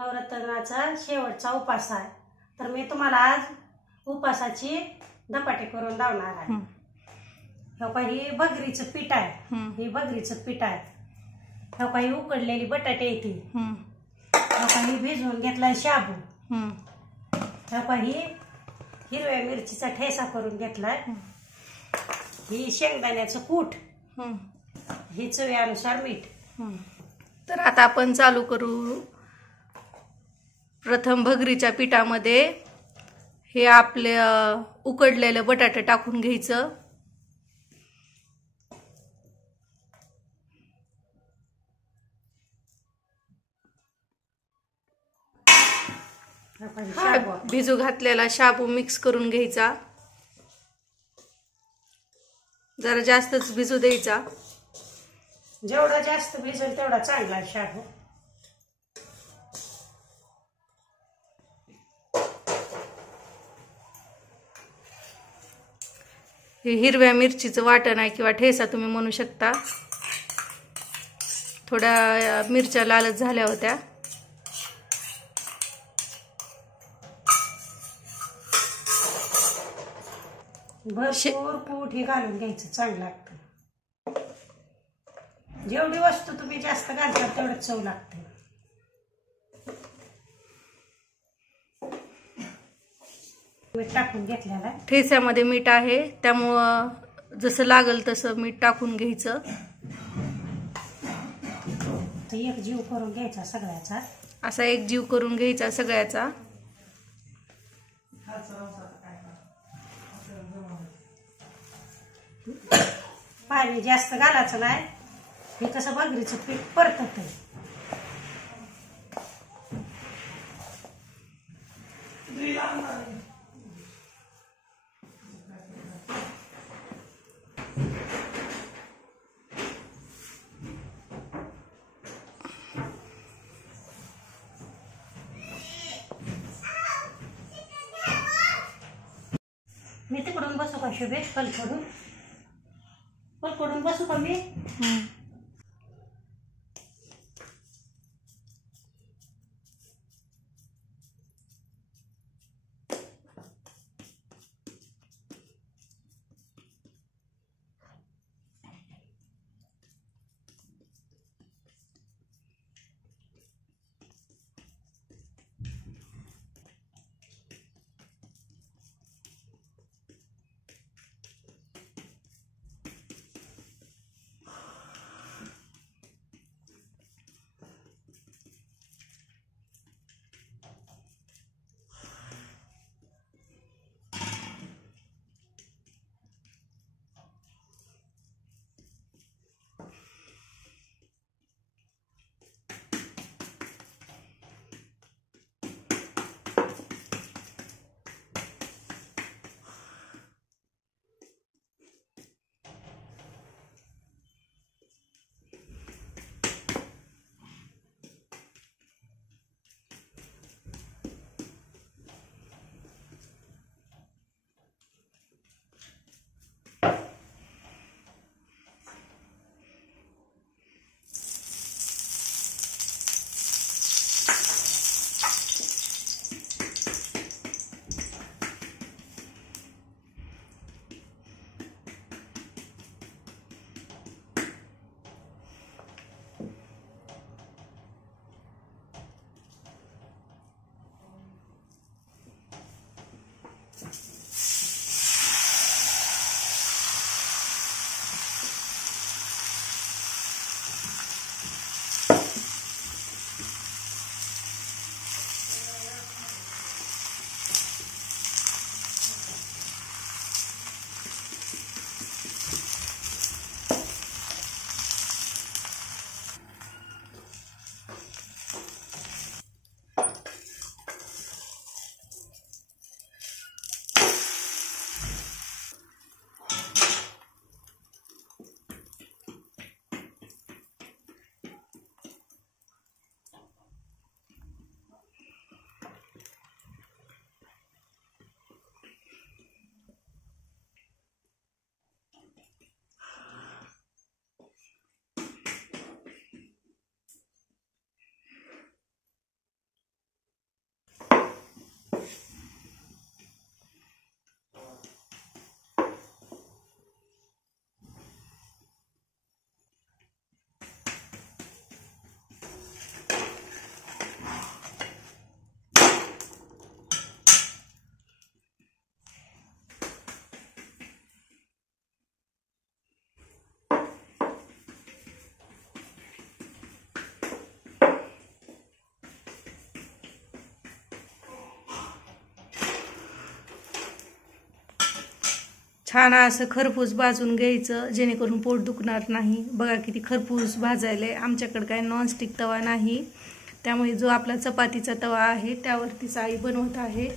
नवरात्राचा शेवटचा उपास आहे, तर मी तुम्हाला आज उपासाची धपाटे करून दावणार आहे। ही भगरीचं पीठ आहे, ही भगरीचं पीठ आहे। ही उकडलेली बटाटे येते, ही भिजवून घेतलाय शाबू, ही हिरव्या मिरचीचा ठेसा करून घेतलाय, ही शेंगदाण्याचं कूट, ही चवीनुसार मीठ। तर आता आपण चालू करू। प्रथम भगरीच्या पिठामध्ये हे आपले उकडलेलं बटाटे टाकून घ्यायचं। भिजू घातलेला शाबू मिक्स करून घ्यायचा, जरा जास्तच भिजू द्यायचा। जेवढा जास्त भिजेल तेवढा चांगला शाबू। हे हिरव्या मिरचीचं वाटण आहे किंवा ठेसा तुम्ही म्हणू शकता। थोड्या मिरच्या लालच झाल्या होत्या। भरपूर कूट हे घालून घ्यायचं, चांगलं लागतं। जेवढी वस्तू तुम्ही जास्त घालता तेवढं चव लागते। मीठ टाकून घेतलेला, ठेस्यामध्ये मीठ आहे त्यामुळं जसं लागल तसं मीठ टाकून घ्यायचं। एक जीव करून घ्यायचा सगळ्याचा, असा एक जीव करून घ्यायचा सगळ्याचा। पाणी जास्त घालायचं नाही, हे कसं भगरीचं पीठ परतत आहे। मी तिकडून बसू का शुभे? पलकडून बसू का मी? छान असं खरपूस भाजून घ्यायचं जेणेकरून पोट दुखणार नाही. बघा किती खरपूस भाजायले. आमच्याकडे काय नॉनस्टिक तवा नाही, त्यामुळे जो आपला चपातीचा तवा आहे त्यावरतीच आई बनवत आहे.